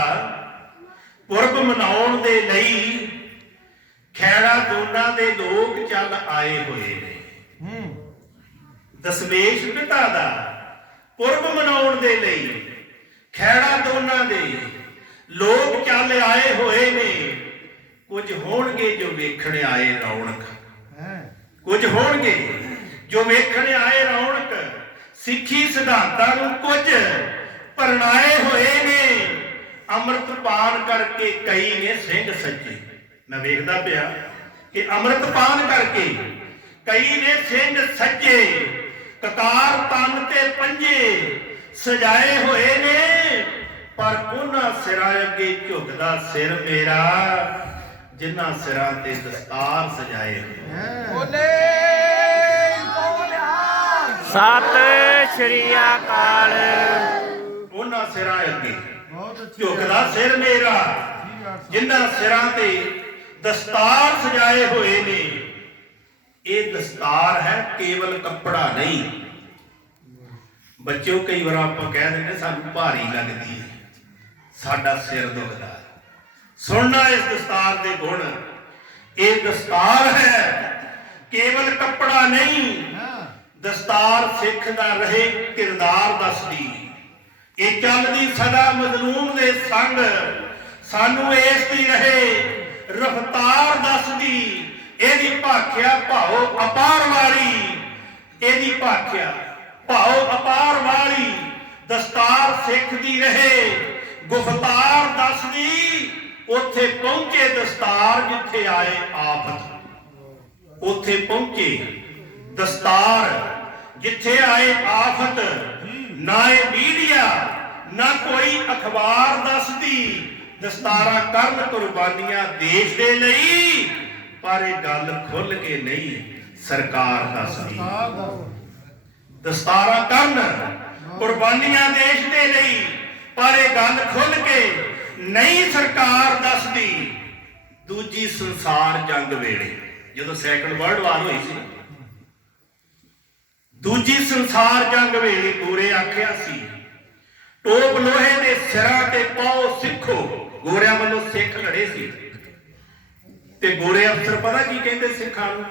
ਪੁਰਬ ਮਨਾਉਣ ਦੇ ਲਈ ਖੈੜਾ ਦੋਨਾਂ ਦੇ ਲੋਕ ਚੱਲ ਆਏ ਹੋਏ ਨੇ। ਦਸਮੇਸ਼ ਪਿਤਾ ਦਾ ਪੁਰਬ ਮਨਾਉਣ ਦੇ ਲਈ ਖੈੜਾ ਦੋਨਾਂ ਦੇ ਲੋਕ ਚੱਲ ਆਏ ਹੋਏ ਨੇ। ਕੁਝ ਹੋਣਗੇ ਜੋ ਵੇਖਣ ਆਏ ਰੌਣਕ, ਕੁਝ ਹੋਣਗੇ ਜੋ ਵੇਖਣ ਆਏ ਰੌਣਕ, ਸਿੱਖੀ ਸਿਧਾਂਤਾਂ ਨੂੰ ਕੁਝ ਪਰਣਾਏ ਹੋਏ ਨੇ। ਅੰਮ੍ਰਿਤ ਪਾਨ ਕਰਕੇ ਕਈ ਨੇ ਸਿੰਘ ਸੱਜੇ। ਮੈਂ ਵੇਖਦਾ ਪਿਆ ਕਿ ਅੰਮ੍ਰਿਤ ਪਾਨ ਕਰਕੇ ਕਈ ਨੇ ਸਿੰਘ ਸੱਜੇ, ਕਤਾਰ ਤਨ ਤੇ ਪੰਜੇ ਸਜਾਏ ਹੋਏ ਨੇ। ਪਰ ਉਹਨਾਂ ਸਿਰਾਂ ਅੱਗੇ ਝੁਕਦਾ ਸਿਰ ਮੇਰਾ, ਜਿਨ੍ਹਾਂ ਸਿਰਾਂ ਤੇ ਦਸਤਾਰ ਸਜਾਏ ਹੋਏ। ਸਤਿ ਸ਼੍ਰੀ ਅਕਾਲ। ਉਹਨਾਂ ਸਿਰਾਂ ਅੱਗੇ ਝੁਕਦਾ ਸਿਰ ਮੇਰਾ, ਜਿਨ੍ਹਾਂ ਸਿਰਾਂ ਤੇ ਦਸਤਾਰ ਸਜਾਏ ਹੋਏ ਨੇ। ਇਹ ਦਸਤਾਰ ਹੈ, ਕੇਵਲ ਕੱਪੜਾ ਨਹੀਂ। ਬੱਚਿਓ, ਕਈ ਵਾਰ ਆਪਾਂ ਕਹਿ ਦਿੰਦੇ ਸਾਨੂੰ ਭਾਰੀ ਲੱਗਦੀ ਹੈ, ਸਾਡਾ ਸਿਰ ਦੁਖਦਾ। ਸੁਣਨਾ ਇਸ ਦਸਤਾਰ ਦੇ ਗੁਣ। ਇਹ ਦਸਤਾਰ ਹੈ, ਕੇਵਲ ਕੱਪੜਾ ਨਹੀਂ। ਦਸਤਾਰ ਸਿੱਖ ਦਾ ਰਹੇ ਕਿਰਦਾਰ ਦੱਸਦੀ। ਇਹ ਚੱਲਦੀ ਸਦਾ ਮਜ਼ਲੂਮ ਦੇ ਸੰਗ, ਸਾਨੂੰ ਇਸ ਦੀ ਰਹੇ ਰਫਤਾਰ ਦੱਸਦੀ। ਇਹਦੀ ਭਾਖਿਆ ਭਾਉ ਅਪਾਰ ਵਾਲੀ, ਇਹਦੀ ਭਾਖਿਆ ਭਾਉ ਅਪਾਰ ਵਾਲੀ। ਦਸਤਾਰ ਸਿੱਖ ਦੀ ਰਹੇ ਗੁਫਤਾਰ ਦੱਸਦੀ। ਉੱਥੇ ਪਹੁੰਚੇ ਦਸਤਾਰ ਜਿੱਥੇ ਆਏ ਆਫਤ, ਉੱਥੇ ਪਹੁੰਚੇ ਦਸਤਾਰ ਜਿੱਥੇ ਆਏ ਆਫਤ। ਨਾ ਇਹ ਮੀਡੀਆ ਨਾ ਕੋਈ ਅਖਬਾਰ ਦੱਸਦੀ। ਦਸਤਾਰਾਂ ਕਰਨ ਕੁਰਬਾਨੀਆਂ ਦੇਸ਼ ਦੇ ਲਈ, ਪਰ ਇਹ ਗੱਲ ਖੁੱਲ ਕੇ ਨਹੀਂ। ਸਰਕਾਰ ਦੱਸਦੀ। ਸਾਹ ਦਾ ਦਸਤਾਰਾਂ ਕਰਨ ਕੁਰਬਾਨੀਆਂ ਦੇਸ਼ ਦੇ ਲਈ, ਪਰ ਇਹ ਗੱਲ ਖੁੱਲ ਕੇ ਨਹੀਂ ਸਰਕਾਰ ਦੱਸਦੀ। ਦੂਜੀ ਸੰਸਾਰ ਜੰਗ ਵੇਲੇ ਜਦੋਂ ਸੈਕੰਡ ਵਰਲਡ ਵਾਰ ਹੋਈ ਸੀ, ਦੂਜੀ ਸੰਸਾਰ ਜੰਗ ਵੇਲੇ ਗੋਰੇ ਆਖਿਆ ਸੀ ਟੋਪ ਲੋਹੇ ਦੇ ਸਿਰਾਂ ਤੇ ਪਾਓ ਸਿੱਖੋ। ਗੋਰਿਆਂ ਵੱਲੋਂ ਸਿੱਖ ਲੜੇ ਸੀ ਤੇ ਗੋਰੇ ਅਫਸਰ ਪਤਾ ਕੀ ਕਹਿੰਦੇ ਸਿੱਖਾਂ ਨੂੰ?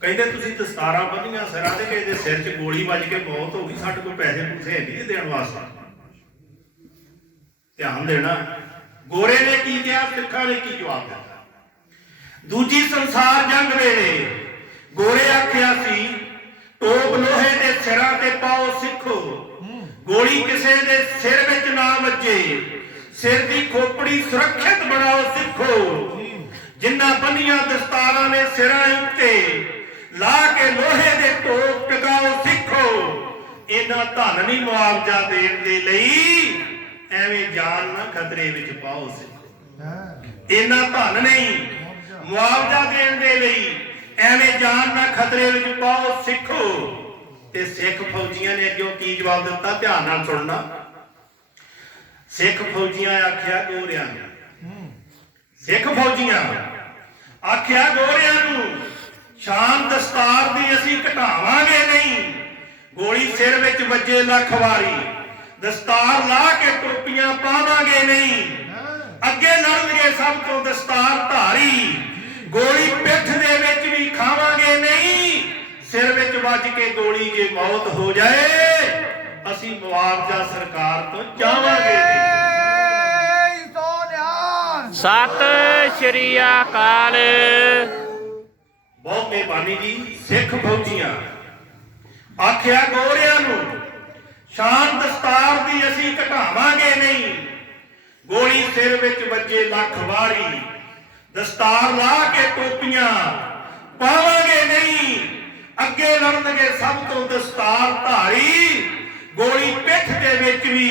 ਕਹਿੰਦੇ ਤੁਸੀਂ ਦਸਤਾਰਾਂ ਬੰਨੀਆਂ ਸਿਰਾਂ ਤੇ, ਕਿਸੇ ਦੇ ਸਿਰ 'ਚ ਗੋਲੀ ਵੱਜ ਕੇ ਮੌਤ ਹੋ ਗਈ, ਸਾਡੇ ਕੋਲ ਪੈਸੇ ਪੂਸੇ ਨਹੀਂ ਦੇਣ ਵਾਸਤੇ। ਧਿਆਨ ਦੇਣਾ, ਗੋਰੇ ਨੇ ਕੀ ਕਿਹਾ, ਸਿੱਖਾਂ ਨੇ ਕੀ ਜਵਾਬ ਦਿੱਤਾ। ਦੂਜੀ ਸੰਸਾਰ ਜੰਗ ਵੇਲੇ ਗੋਰੇ ਆਖਿਆ ਸੀ ਟੋਪ ਲੋਹੇ ਦੇ ਸਿਰਾਂ ਤੇ ਪਾਓ ਸਿੱਖੋ। ਗੋਲੀ ਕਿਸੇ ਦੇ ਸਿਰ ਵਿੱਚ ਨਾ ਵੱਜੇ, ਸਿਰ ਦੀ ਖੋਪੜੀ ਸੁਰੱਖਿਅਤ ਬਣਾਓ ਸਿੱਖੋ। ਜਿਨ੍ਹਾਂ ਬੰਨੀਆਂ ਦਸਤਾਰਾਂ ਨੇ ਸਿਰਾਂ ਉੱਤੇ ਲਾ ਕੇ ਲੋਹੇ ਦੇ ਟੋਪ ਟਿਕਾਓ ਸਿੱਖੋ। ਇਹਨਾਂ ਧਨ ਨਹੀਂ ਮੁਆਵਜ਼ਾ ਦੇਣ ਦੇ ਲਈ, ਐਵੇਂ ਜਾਨ ਨਾ ਖਤਰੇ ਵਿੱਚ ਪਾਓ ਸਿੱਖੋ। ਇਹਨਾਂ ਧਨ ਨਹੀਂ ਮੁਆਵਜ਼ਾ ਦੇਣ ਦੇ ਲਈ, ਐਵੇਂ ਜਾਨ ਨਾ ਖਤਰੇ ਵਿੱਚ ਪਾਓ ਸਿੱਖੋ। ਤੇ ਸਿੱਖ ਫੌਜੀਆਂ ਨੇ ਅੱਗੇ ਕੀ ਜਵਾਬ ਦਿੱਤਾ, ਧਿਆਨ ਨਾਲ ਸੁਣਨਾ। ਸਿੱਖ ਫੌਜੀਆਂ ਆਖਿਆ ਗੋਰਿਆਂ ਨੂੰ, ਸਿੱਖ ਫੌਜੀਆਂ ਆਖਿਆ ਗੋਰਿਆਂ ਨੂੰ, ਸ਼ਾਨ ਦਸਤਾਰ ਦੀ ਅਸੀਂ ਘਟਾਵਾਂਗੇ ਨਹੀਂ। ਗੋਲੀ ਸਿਰ ਵਿੱਚ ਵੱਜੇ ਲੱਖ ਵਾਰੀ, ਦਸਤਾਰ ਲਾ ਕੇ ਟੋਪੀਆਂ ਪਾਵਾਂਗੇ ਨਹੀਂ। ਅੱਗੇ ਲੜਨਗੇ ਸਭ ਤੋਂ ਦਸਤਾਰ ਧਾਰੀ, ਗੋਲੀ ਪਿੱਠ ਦੇ ਵਿੱਚ ਵੀ ਖਾਵਾਂਗੇ ਨਹੀਂ। ਸਿਰ ਵਿੱਚ ਵੱਜ ਕੇ ਗੋਲੀ ਜੇ ਮੌਤ ਹੋ ਜਾਏ, ਅਸੀਂ ਮੁਆਵਜ਼ਾ ਸਰਕਾਰ ਤੋਂ ਚਾਹਾਂਗੇ ਨਹੀਂ। ਸਤਿ ਸ਼੍ਰੀ ਅਕਾਲ। ਬਹੁਤ ਮਿਹਰਬਾਨੀ ਜੀ। ਸਿੱਖ ਫੌਜੀਆਂ ਆਖਿਆ ਗੋਰਿਆਂ ਨੂੰ, ਸ਼ਾਨ ਦਸਤਾਰ ਦੀ ਅਸੀਂ ਘਟਾਵਾਂਗੇ ਨਹੀਂ। ਗੋਲੀ ਸਿਰ ਵਿੱਚ ਵੱਜੇ ਲੱਖ ਵਾਰੀ, ਦਸਤਾਰ ਲਾ ਕੇ ਟੋਪੀਆਂ ਪਾਵਾਂਗੇ ਨਹੀਂ। ਅੱਗੇ ਲੜਨਗੇ ਸਭ ਤੋਂ ਦਸਤਾਰ ਧਾਰੀ, ਗੋਲੀ ਪਿੱਠ ਦੇ ਵਿੱਚ ਵੀ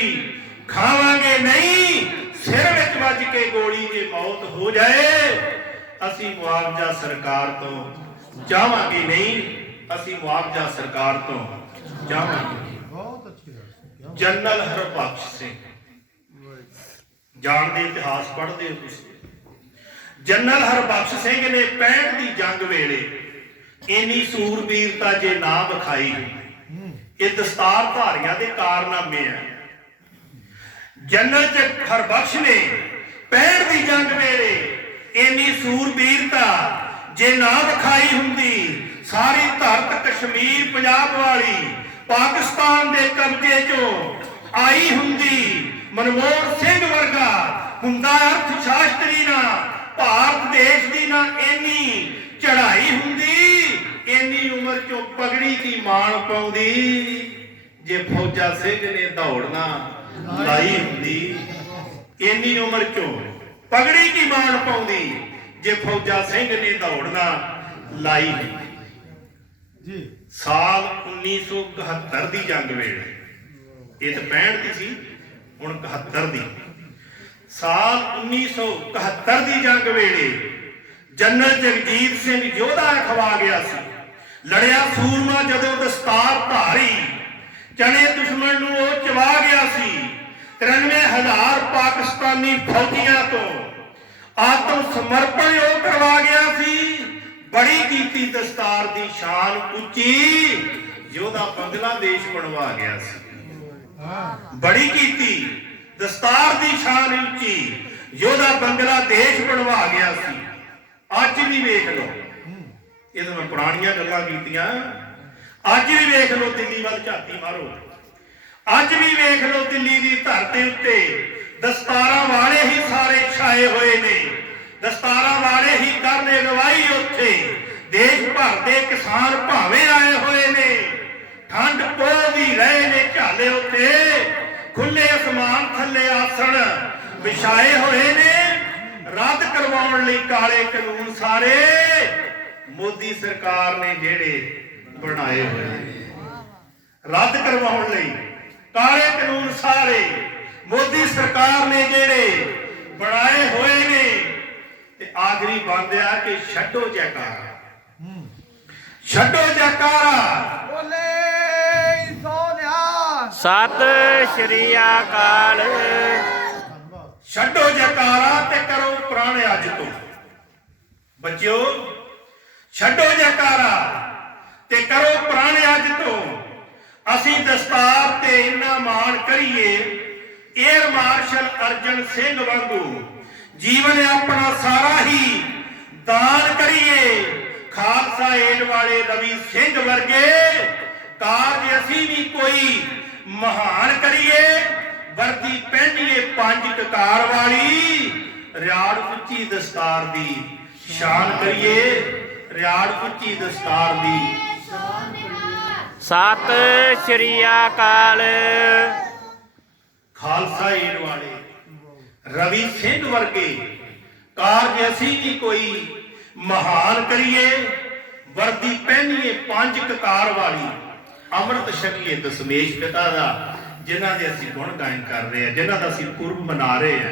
ਖਾਵਾਂਗੇ ਨਹੀਂ। ਸਿਰ ਵਿੱਚ ਵੱਜ ਕੇ ਗੋਲੀ ਜੇ ਮੌਤ ਹੋ ਜਾਏ, ਅਸੀਂ ਮੁਆਵਜ਼ਾ ਸਰਕਾਰ ਤੋਂ ਚਾਹਾਂਗੇ ਨਹੀਂ। ਅਸੀਂ ਮੁਆਵਜ਼ਾ ਸਰਕਾਰ ਤੋਂ ਚਾਹਾਂਗੇ। ਬਹੁਤ ਅੱਛੀ ਗੱਲ। ਜਨਰਲ ਹਰਬਖਸ਼ ਸਿੰਘ, ਜਾਣਦੇ ਇਤਿਹਾਸ ਪੜ੍ਹਦੇ ਹੋ ਤੁਸੀਂ। ਜਨਰਲ ਹਰਬਖਸ਼ ਸਿੰਘ ਨੇ 65 ਦੀ ਜੰਗ ਵੇਲੇ ਇੰਨੀ ਸੂਰਬੀਰਤਾ ਜੇ ਨਾ ਵਿਖਾਈ, ਇਹ ਦਸਤਾਰ ਧਾਰੀਆਂ ਦੇ ਕਾਰਨਾਮੇ ਆ। ਜਨਰਲ ਹਰਬਖਸ਼ ਨੇ 65 ਦੀ ਜੰਗ ਵੇਲੇ ਇੰਨੀ ਸੂਰਬੀਰਤਾ ਜੇ ਨਾ ਵਿਖਾਈ ਹੁੰਦੀ, ਸਾਰੀ ਧਰਤ ਕਸ਼ਮੀਰ ਪੰਜਾਬ ਵਾਲੀ ਪਾਕਿਸਤਾਨ ਦੇ ਕਬਜ਼ੇ ਚੋਂ ਆਈ ਹੁੰਦੀ। ਮਨਮੋਹਨ ਸਿੰਘ ਵਰਗਾ ਹੁੰਦਾ ਅਰਥ ਸ਼ਾਸਤਰੀ ਨਾ, ਭਾਰਤ ਦੇਸ਼ ਦੀ ਨਾ ਇੰਨੀ ਚੜ੍ਹਾਈ ਹੁੰਦੀ। ਇੰਨੀ ਉਮਰ ਚੋਂ ਪਗੜੀ ਦੀ ਮਾਣ ਪਾਉਂਦੀ ਜੇ ਫੌਜਾ ਸਿੰਘ ਨੇ ਦੌੜਨਾ ਲਾਈ ਹੁੰਦੀ। ਇੰਨੀ ਉਮਰ ਚੋਂ ਪਗੜੀ ਦੀ ਮਾਣ ਪਾਉਂਦੀ ਜੇ ਫੌਜਾ ਸਿੰਘ ਨੇ ਦੌੜਨਾ ਲਾਈ ਹੁੰਦੀ। ਜੀ ਸਾਲ 1971 ਦੀ ਜੰਗ ਵੇਲੇ, ਇਹ ਤਾਂ 65 ਦੀ ਸੀ, ਹੁਣ 71 ਦੀ। ਸਾਲ 1971 ਦੀ ਜੰਗ ਵੇਲੇ ਜਨਰਲ ਜਗਜੀਤ ਸਿੰਘ ਯੋਧਾ ਖਵਾ ਗਿਆ ਸੀ। ਲੜਿਆ ਸੂਰਮਾ ਜਦੋਂ ਦਸਤਾਰ ਧਾਰੀ, ਚਣੇ ਦੁਸ਼ਮਣ ਨੂੰ ਉਹ ਚਵਾ ਗਿਆ ਸੀ। 93,000 ਪਾਕਿਸਤਾਨੀ ਫੌਜੀਆਂ ਤੋਂ ਆਤਮ ਸਮਰਪਣ ਉਹ ਕਰਵਾ ਗਿਆ ਸੀ। ਬੜੀ ਕੀਤੀ ਦਸਤਾਰ ਦੀ ਸ਼ਾਨ ਉੱਚੀ, ਯੋਧਾ ਬੰਗਲਾਦੇਸ਼ ਬਣਵਾ ਗਿਆ ਸੀ। ਬੜੀ ਕੀਤੀ ਦਸਤਾਰ ਦੀ ਸ਼ਾਨ ਉੱਚੀ, ਯੋਧਾ ਬੰਗਲਾਦੇਸ਼ ਬਣਵਾ ਗਿਆ ਸੀ। ਅੱਜ ਵੀ ਵੇਖ ਲਓ, ਇਹ ਤਾਂ ਮੈਂ ਪੁਰਾਣੀਆਂ ਗੱਲਾਂ ਕੀਤੀਆਂ। ਅੱਜ ਵੀ ਵੇਖ ਲਓ, ਦਿੱਲੀ ਵੱਲ ਝਾਤੀ ਮਾਰੋ, ਅੱਜ ਵੀ ਵੇਖ ਲਓ ਦਿੱਲੀ ਦੀ ਧਰਤੀ ਉੱਤੇ ਦਸਤਾਰਾਂ ਵਾਲੇ ਹੀ ਸਾਰੇ ਛਾਏ ਹੋਏ ਨੇ। ਦਸਤਾਰਾਂ ਵਾਲੇ ਹੀ ਕਰਨੇ ਅਗਵਾਈ ਉੱਥੇ। ਦੇਸ਼ ਭਰ ਦੇ ਕਿਸਾਨ ਭਾਵੇਂ ਆਏ ਹੋਏ ਨੇ, ਠੰਡ ਪੋਹ ਦੀ ਰਹੇ ਨੇ ਝਾਲੇ ਉੱਤੇ। ਖੁੱਲੇ ਅਸਮਾਨ ਥੱਲੇ ਆਸਣ ਵਿਛਾਏ ਹੋਏ ਨੇ। ਰੱਦ ਕਰਵਾਉਣ ਲਈ ਕਾਲੇ ਕਾਨੂੰਨ ਸਾਰੇ ਮੋਦੀ ਸਰਕਾਰ ਨੇ ਜਿਹੜੇ ਬਣਾਏ ਹੋਏ ਨੇ। ਰੱਦ ਕਰਵਾਉਣ ਲਈ ਕਾਲੇ ਕਾਨੂੰਨ ਸਾਰੇ ਮੋਦੀ ਸਰਕਾਰ ਨੇ ਜਿਹੜੇ ਬਣਾਏ ਹੋਏ ਨੇ। ਤੇ ਆਖਰੀ ਬੰਦ ਆ ਕਿ ਛੱਡੋ ਜੈਕਾਰਾ। ਛੱਡੋ ਜੈਕਾਰਾ ਬੋਲੇ ਸੋਨਿਆ ਸਤਿ ਸ਼੍ਰੀ ਅਕਾਲ ਧੰਨਵਾਦ ਛੱਡੋ ਜੈਕਾਰਾ ਤੇ ਕਰੋ ਪ੍ਰਣ ਅੱਜ ਤੋਂ ਬੱਚਿਓ ਛੱਡੋ ਜੈਕਾਰਾ ਤੇ ਕਰੋ ਪ੍ਰਣ ਅੱਜ ਤੋਂ ਅਸੀਂ ਦਸਤਾਰ ਤੇ ਇੰਨਾ ਮਾਣ ਕਰੀਏ ਏਅਰ ਮਾਰਸ਼ਲ ਅਰਜਨ ਸਿੰਘ ਵਾਂਗੂ ਜੀਵਨ ਆਪਣਾ ਸਾਰਾ ਹੀ ਦਾਨ ਕਰੀਏ ਖਾਲਸਾ ਏਡ ਵਾਲੇ ਰਵੀ ਸਿੰਘ ਵਰਗੇ ਕਾਰਜ ਅਸੀਂ ਵੀ ਕੋਈ ਮਹਾਨ ਕਰੀਏ ਵਰਦੀ ਪਹਿਨੀਏ 5 ਕਕਾਰ ਵਾਲੀ ਰਿਆੜ ਉੱਚੀ ਦਸਤਾਰ ਦੀ ਸ਼ਾਨ ਕਰੀਏ ਰਿਆੜ ਉੱਚੀ ਦਸਤਾਰ ਦੀ ਸਤਿ ਸ਼੍ਰੀ ਅਕਾਲ ਖਾਲਸਾ ਏਡ ਵਾਲੇ ਰਵੀ ਸਿੰਘ ਵਰਗੇ ਕਾਰਜ ਅਸੀਂ ਵੀ ਕੋਈ ਮਹਾਨ ਕਰੀਏ ਵਰਦੀ ਪਹਿਨੀਏ 5 ਕਕਾਰ ਵਾਲੀ ਅੰਮ੍ਰਿਤ ਛਕੀਏ ਦਸ਼ਮੇਸ਼ ਪਿਤਾ ਦਾ ਜਿਨ੍ਹਾਂ ਦੇ ਅਸੀਂ ਗੁਣ ਗਾਇਨ ਕਰ ਰਹੇ ਹਾਂ ਜਿਨ੍ਹਾਂ ਦਾ ਅਸੀਂ ਪੁਰਬ ਮਨਾ ਰਹੇ ਹਾਂ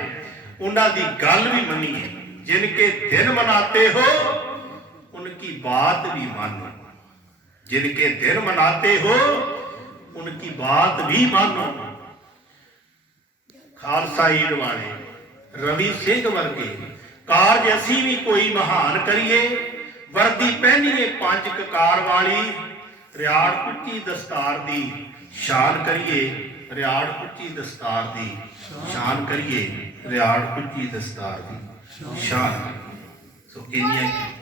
ਉਹਨਾਂ ਦੀ ਗੱਲ ਵੀ ਮੰਨੀਏ ਜਿਨ ਕੇ ਦਿਨ ਮਨਾਤੇ ਹੋ ਉਨਕੀ ਬਾਤ ਵੀ ਮਾਨੋ जिनके दिन मनाते हो उनकी बात भी मानो खालसा ईद वाले रवि सिंह वर्गे कारज असी भी कोई महान करिए वर्दी पहनीए 5 ककार वाली रियाड़ उच्ची दस्तार दी शान करिए रियाड़ उच्ची दस्तार दी शान करिए रियाड़ उच्ची दस्तार दी शान सो इन्नियां